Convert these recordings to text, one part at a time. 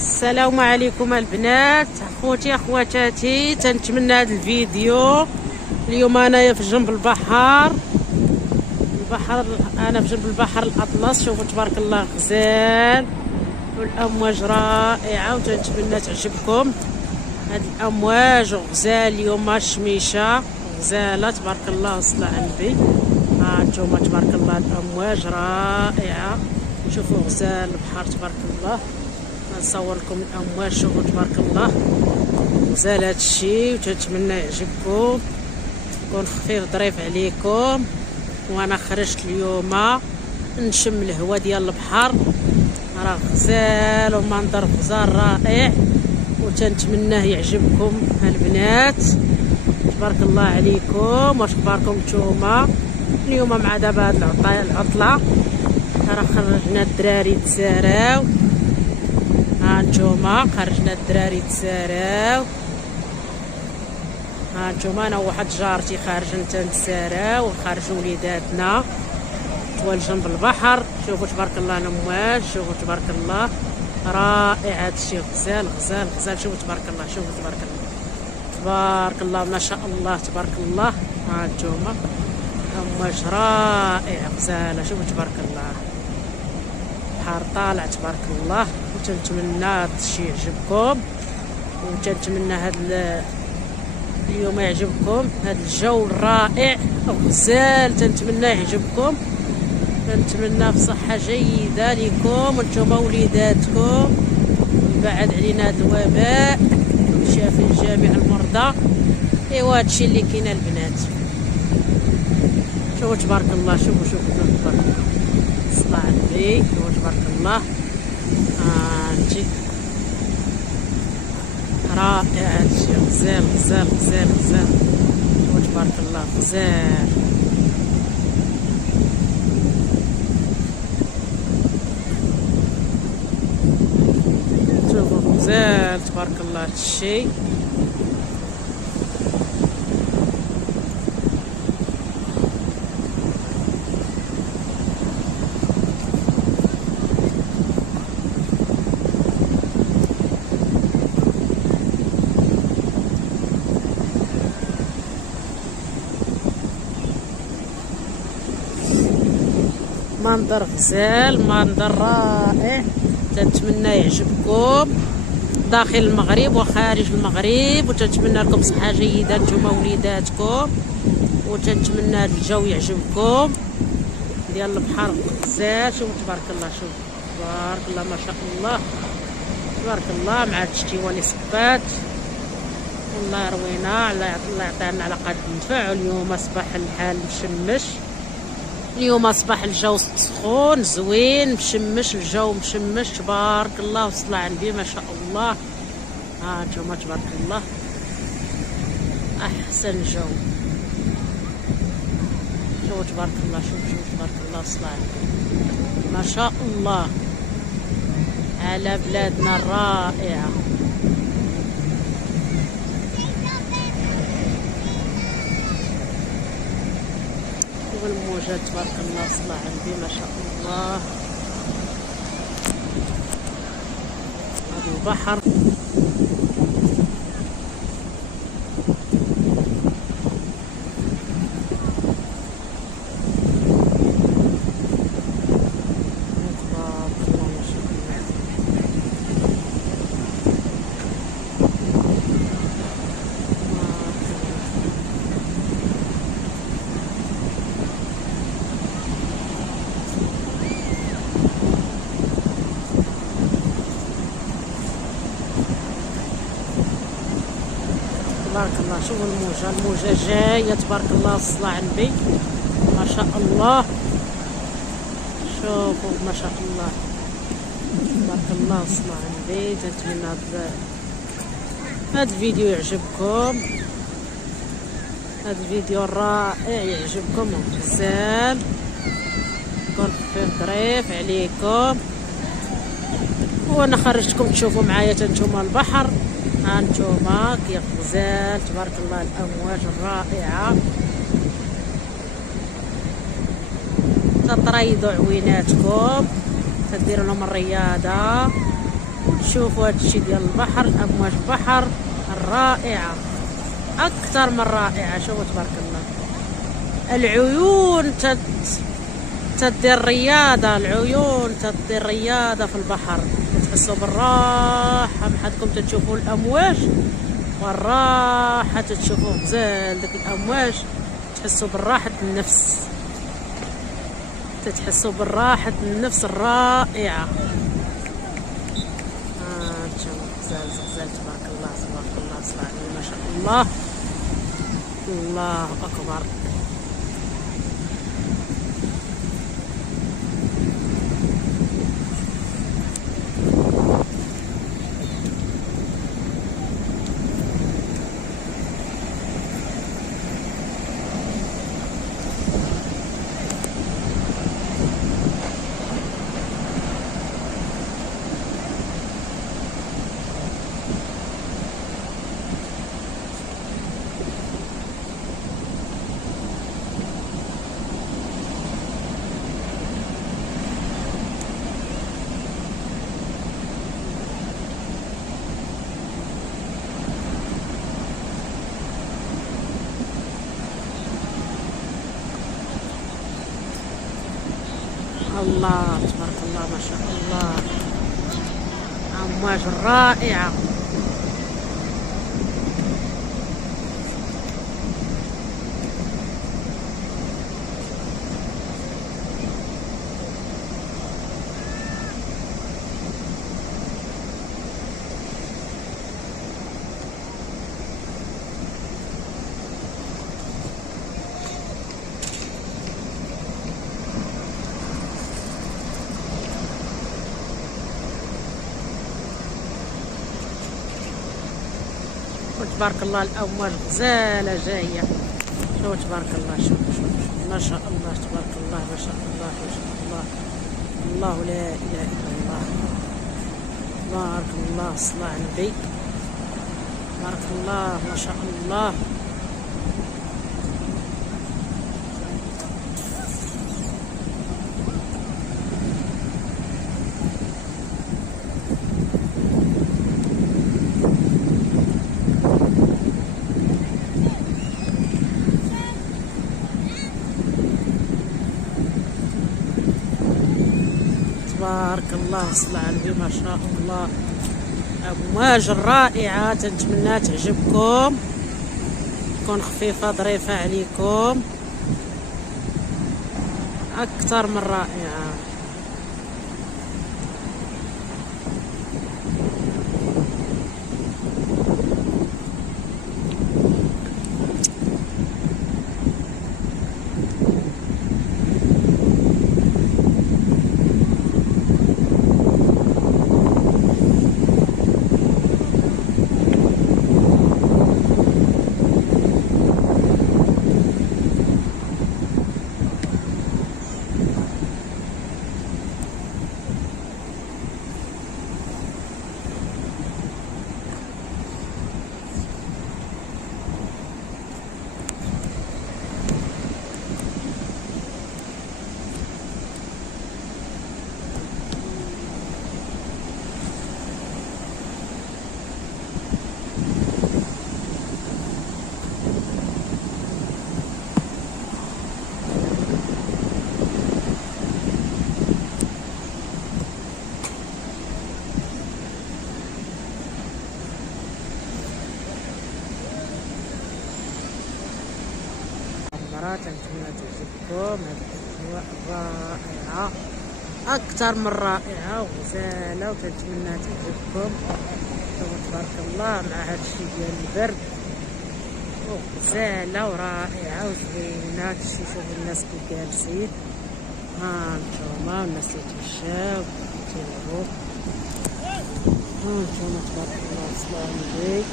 السلام عليكم البنات، اخوتي اخواتاتي. تنتمنى هذا الفيديو. اليوم انايا في جنب البحر. انا في جنب البحر الاطلس. شوفوا تبارك الله غزال والامواج رائعه، وتنتمنى تعجبكم هاد الامواج وغزال. اليوم الشميشه غزاله تبارك الله وصلى على النبي. ها انتم تبارك الله الامواج رائعه. شوفوا غزال البحر تبارك الله. نصور لكم الامواج. شوفوا تبارك الله غزال هادشي، وتنتمنى يعجبكم، يكون خفيف ظريف عليكم. وانا خرجت اليوم نشم الهواء ديال البحر. راه غزال ومنظر غزال رائع، وتنتمناه يعجبكم البنات. تبارك الله عليكم. واش اخباركم نتوما اليوم مع دابا هاد العطله؟ راه خرجنا الدراري تساراو. ها نتوما خرجنا الدراري تساراو. ها نتوما انا وواحد جارتي خارجين تنساراو، وخارجوا وليداتنا طوال جنب البحر. شوفوا تبارك الله الامواج. شوفوا تبارك الله رائع هادشي. غزال غزال غزال. شوفوا تبارك الله. شوفوا تبارك الله تبارك الله ما شاء الله تبارك الله. ها نتوما امواج رائع غزاله. شوفوا تبارك الله بحر طالع تبارك الله. وتنتمنى هادشي يعجبكم، وتنتمنى هاد اليوم يعجبكم هاد الجو الرائع غزال. تنتمنى يعجبكم، تنتمنى بصحة جيدة لكم وانتم وليداتكم، ويبعد علينا هاد الوباء ويشافي جميع المرضى. ايوا هادشي اللي كاين البنات. شوفوا تبارك الله. شوفوا تبارك الله صلى على النبي. شوفوا تبارك الله. هانتي رائع هادشي. غزال غزال غزال غزال. شوفوا تبارك الله غزال. شوفوا غزال تبارك الله هادشي. منظر غزال، منظر رائع. تنتمنى يعجبكم داخل المغرب وخارج المغرب، وتنتمنى لكم صحة جيدة نتوما وليداتكم، وتنتمنى هذا الجو يعجبكم ديال البحر غزال. شوفوا تبارك الله. شوفوا تبارك الله ما شاء الله تبارك الله. مع الشتيوه اللي صبات والله روينا. الله يعطينا على قد النفع. اليوم اصبح الحال مشمش. اليوم اصبح الجو سخون زوين مشمش. الجو مشمش تبارك الله وصلى على النبي ما شاء الله. ها نتوما تبارك الله احسن جو. شوفوا تبارك الله. شوفوا تبارك الله وصلى على النبي ما شاء الله على بلادنا الرائعه. والموجات تبارك الله صلى على النبي ما شاء الله. هذا البحر تبارك الله. شوفوا الموجة جاية تبارك الله صلى على النبي ما شاء الله. شوفوا ما شاء الله تبارك الله صلى على النبي. تنتمنى هذا الفيديو يعجبكم، هذا الفيديو الرائع يعجبكم غزال، يكون خفيف ظريف عليكم. وانا خرجتكم تشوفوا معايا تنتوما البحر. ها نتوما كيف غزال تبارك الله الامواج الرائعه. تطريدوا عويناتكم، تديروا لهم الرياضه، شوفوا هادشي ديال البحر، الامواج بحر الرائعه اكثر من رائعه. شوفوا تبارك الله، العيون تدير رياضه، العيون تدير رياضه في البحر، تحسوا بالراحه بحالكم تشوفوا الامواج والراحه، تشوفوا غزال ديك الامواج، تحسوا بالراحه النفس، تتحسوا بالراحه النفس الرائعه. نتوما غزال تبارك الله تبارك الله، صلى عليه ما شاء الله، الله اكبر. الله تبارك الله ما شاء الله، امواج رائعه. تبارك الله الامواج غزاله جايه. شوف تبارك الله، شوف ما شاء الله تبارك الله ما شاء الله ما شاء الله، الله لا اله الا الله، بارك الله، صلى على النبي، بارك الله ما شاء الله. تبارك الله، صلى على النبي ما شاء الله، امواج رائعه، تنتمنى تعجبكم، تكون خفيفه ظريفه عليكم اكثر من رائعه. تنتمنى تعجبكم هذه الاجواء رائعه اكثر من رائعه وغزاله، وتنتمنى تعجبكم. تبارك الله مع هذا الشيء ديال البرد، وغزاله ورائعه وزوينه. هادشي شوفوا الناس كي جالسين، ها نتوما الناس اللي تمشاو تيلعبوا، ها نتوما تبارك الله، صلى على النبي،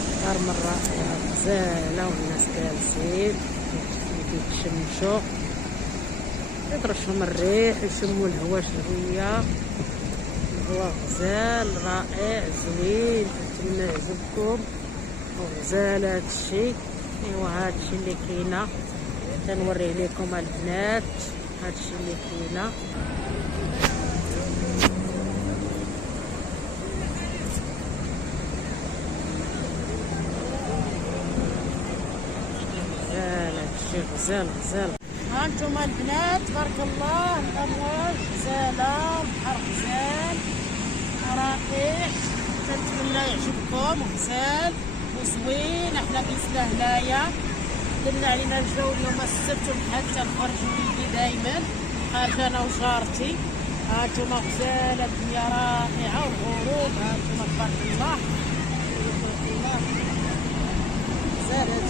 أكثر من رائعة غزالة، والناس جالسين كيتشمشوا يطرشهم الريح يشموا الهواء شوية، الهواء غزال رائع زوين، نتمنى يعجبكم وغزال هادشي. ايوا هادشي اللي كاينه تنوريه لكم البنات، هادشي اللي كاينه. الشيء غزال غزال. ها انتم البنات تبارك الله الامواج غزاله، البحر غزال رائع، كنتمنى يعجبكم غزال وزوين. احنا جلسنا هنايا درنا علينا الجو اليوم السبت والحد تنخرجوا وليدي دايما خارجه انا وجارتي. ها انتم غزاله الدنيا رائعه والغروب ها انتم تبارك الله تبارك الله غزال هذا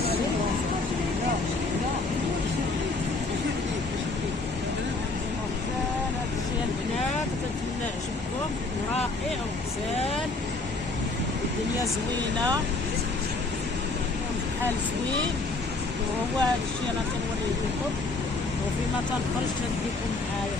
الشيء. البنات كنتمنى يعجبكم رائع وغزال، الدنيا زوينه بحال زوين، وهو هذا الشيء انا كنوريه لكم، وفيما تنخرج تديكم معايا.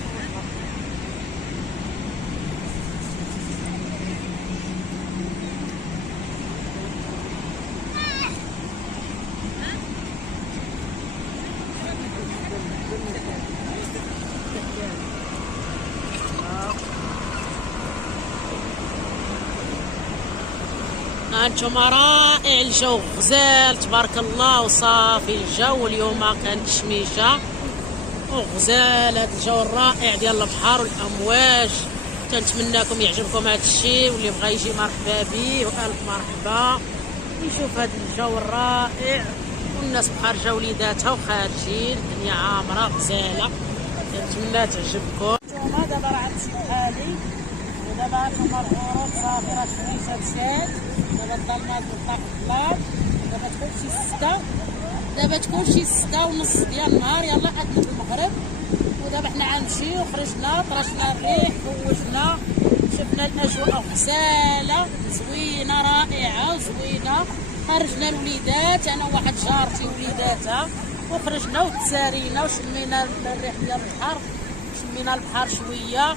هانتوما رائع الجو غزال تبارك الله وصافي الجو. اليوم كانت شميشه وغزال هذا الجو الرائع ديال البحر والامواج. كنتمناكم يعجبكم هذا الشيء، واللي بغى يجي مرحبا به والف مرحبا يشوف هذا الجو الرائع، والناس خارجه وليداتها وخارجين، الدنيا عامره غزاله. كنتمنى تعجبكم. نتوما دابا راه غتمشي بحالي، ودابا هانتوما الغروب صافي راه الشميسه مشات، دابا الظلمات بقى الظلام، دابا تكون شي 6:30 ديال النهار، يلا أذن المغرب. ودابا حنا غنمشيو، خرجنا طرشنا الريح فوجنا شفنا الاجواء غزاله زوينه رائعه وزوينه. خرجنا الوليدات انا وواحد جارتي وليداتها وخرجنا وتسارينا وشمينا الريح ديال البحر، شمينا البحر شويه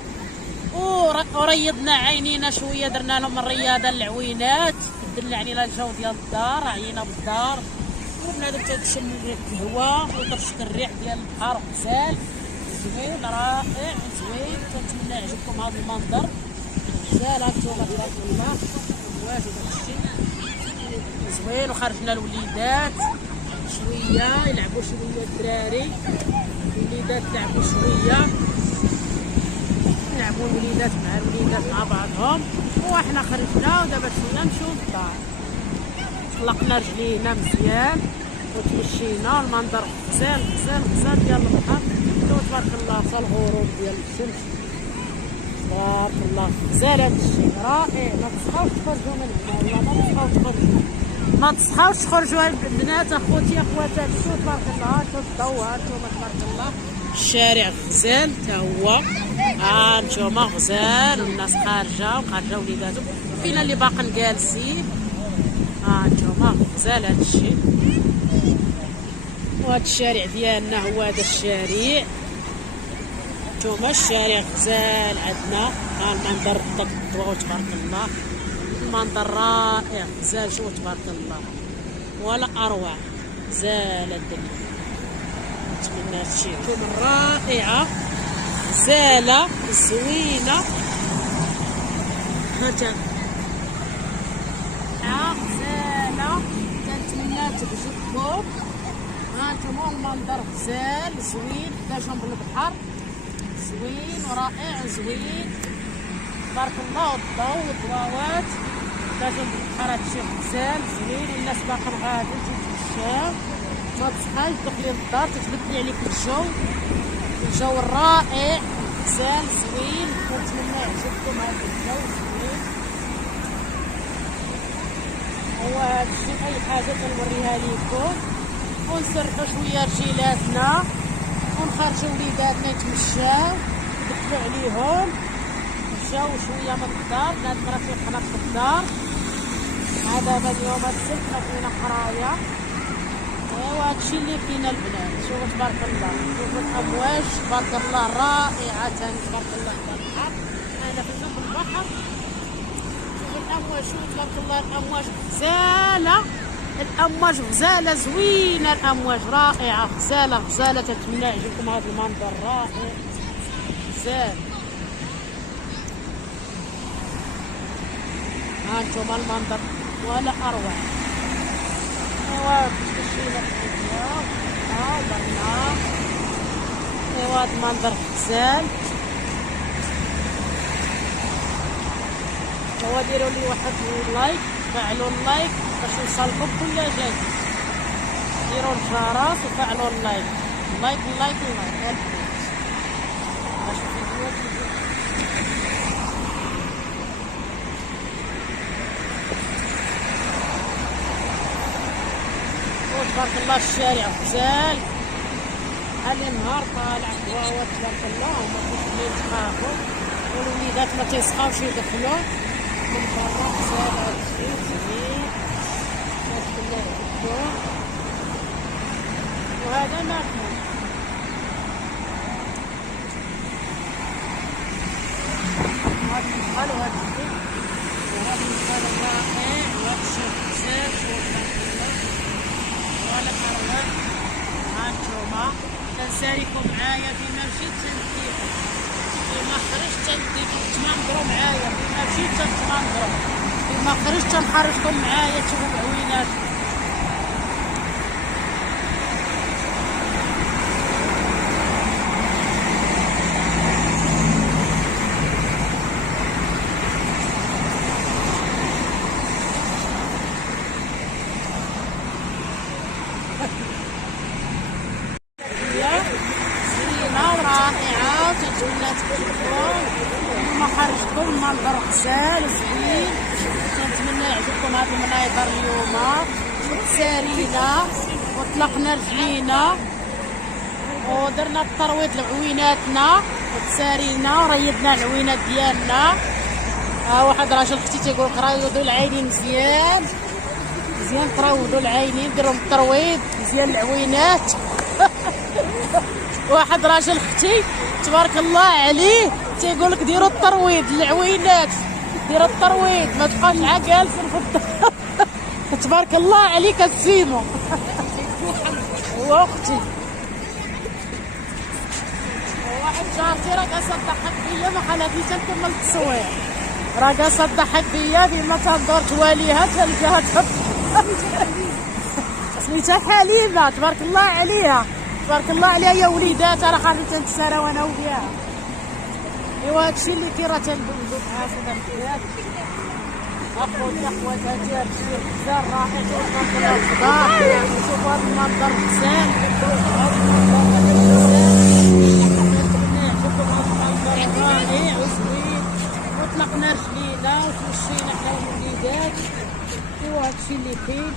وريضنا عينينا شويه، درنا لهم الرياضه العوينات، بدلنا علينا الجو ديال الدار، عينا بالدار وبنادم تتشم الهواء وترشق الريح ديال البحر غزال زوين رائع زوين. كنتمنى يعجبكم هذا المنظر غزال. هانتوما تبارك الله واجد هادشي زوين. وخرجنا الوليدات شويه يلعبوا شويه الدراري، الوليدات لعبوا شويه، يلعبوا الوليدات مع الوليدات مع بعضهم، وحنا خرجنا ودابا تمشينا نمشيو للدار. طلقنا رجلينا مزيان وتمشينا، المنظر غزال غزال غزال ديال البحر تبارك الله، حتى الغروب ديال الشمس تبارك الله غزال. هذا الشيء رائع، ما تصحاوش تخرجوا من هنا، والله ما تصحاوش تخرجوا، ما تصحاوش تخرجوا البنات اخوتي اخواتات. شوفوا تبارك الله، هانتوما الضوء، هانتوما تبارك الله الشارع غزال تا هو، هانتوما غزال والناس خارجه وليداتهم، فينا اللي باقيين جالسين. هانتوما غزال هذا الشيء. وهذا الشارع ديالنا هو هذا الشارع، نتوما الشارع غزال عندنا. ها المنظر الضوء تبارك الله، المنظر رائع غزال، شوف تبارك الله ولا اروع غزال الدنيا. نتمنى هذا الشيء تكون رائعه غزاله زوينه. هانتا غزاله كنتمنى تعجبكم. هانتوما المنظر غزال زوين حدا جنب البحر زوين ورائع زوين تبارك الله. الضوء والضواوات حدا جنب البحر هادشي غزال زوين. الناس باقا غادي تتمشاو، ما تصحاش تدخلي للدار تتبدلي عليك الجو الرائع غزال زوين. كنتمنى يعجبكم هذا الجو زوين. هو هادشي اي حاجه كنوريها لكم، ونسرحوا شويه رجيلاتنا ونخرجوا وليداتنا يتمشاو نبدلوا عليهم، مشاو شويه من الدار. بنادم راه فيقنا في الدار، هذا اليوم السبت ما فينا قرايه. ايوا هادشي اللي فينا البنات. شوفوا تبارك الله، شوفوا الامواج تبارك الله رائعه تبارك الله على البحر. انا في جنب البحر، شوفوا الامواج، شوفوا تبارك الله الامواج غزاله، الامواج غزاله زوينه، الامواج رائعه غزاله غزاله. تتمنى يعجبكم هذا المنظر رائع غزال. هانتوما المنظر ولا اروع. ايوا مشينا ودرنا. ايوا هاد المنظر غزال. هو ديروا لي واحد اللايك، فعلوا اللايك باش يوصلكم كل جديد. ديروا الجرس وفعلوا اللايك. اللايك اللايك اللايك باش الفيديوهات تبارك الله. الشارع غزال، هاني النهار طالع هواوات تبارك الله، وما فيش الليل تخافوا، والوليدات ما تيسخاوش يدخلوا من برا. غزال هادشي زوين الناس كلها يحبوه، وهذا مأكول. وهاد المدخل وهاد البيت وهاد المدخل رائع، وهاد الشيخ غزال. شوف تبارك الله ولا كروان. هانتوما كنساليكم معايا فيما مشيت تنديكم، فيما خرجت تنديكم، تمنظروا معايا فيما مشيت تنتمنظروا، فيما خرجت تنخرجكم معايا تشوفوا بعوينات. خرجتكم منظر غزال وزوين. كنتمنى يعجبكم هذا المناظر اليوم. تسارينا وطلقنا رجلينا ودرنا الترويض لعويناتنا وتسارينا وريدنا العوينات ديالنا. واحد راجل اختي تيقول لك روضوا العينين مزيان مزيان، تروضوا العينين ديروا الترويض مزيان العوينات. واحد راجل اختي تبارك الله عليه تيقول لك ديروا الترويض للعوينات، ديروا الترويض ما تبقاش عا جالسين في الدار. تبارك الله عليك السيمو. واختي واحد جارتي راه قاصه تضحك بيا، ما خلاتنيش نكمل التصوير، راه قاصه تضحك بيا فيما تندور تواليها تلقاها سميتها حليمه تبارك الله عليها، تبارك الله عليها يا وليدات. راه خرجت نتسارى وانا وياها. ايوا هادشي اللي كي راه تندوزو معاه في البلاد. اخويا خواتاتي هادشي غزال رائع. شوفوا هاد الخضار، شوفوا هاد المنظر غزال، هاد المنظر غزال. كنتمنى يعجبكم هاد المنظر رائع وزوين. وطلقنا رجلينا وتمشينا حنا والوليدات. ايوا هادشي اللي كاين.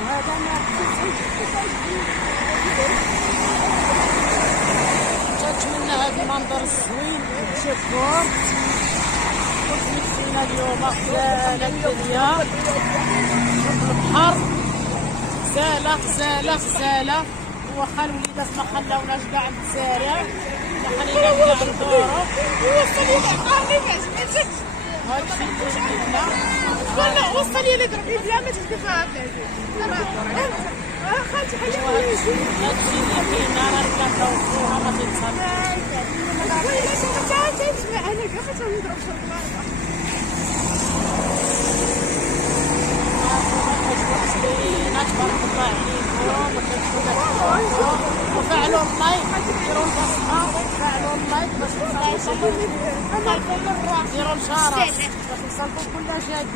وهذا ما كنتمنى هذا المنظر الزوين تشوفوه. كنت مشينا اليوم غزاله الدنيا، البحر غزاله غزاله غزاله. واخا الوليدات ما خلاوناش كاع نتسارع، خلينا كاع ندورو. هادشي اللي جبنا. والله وصل لي ضربي بلا ما تكتفها خالتي حاجه هادشي اللي كاين راه كنوقفوها ما تتصرفش. ويلا شنو تسمع انا كاع تنضرب شرطه تبارك الله عليكم. وفعلوا اللايك، ديروا البصمه وفعلوا اللايك باش توصلوا، ديروا الجرس باش يوصلكم كل جديد.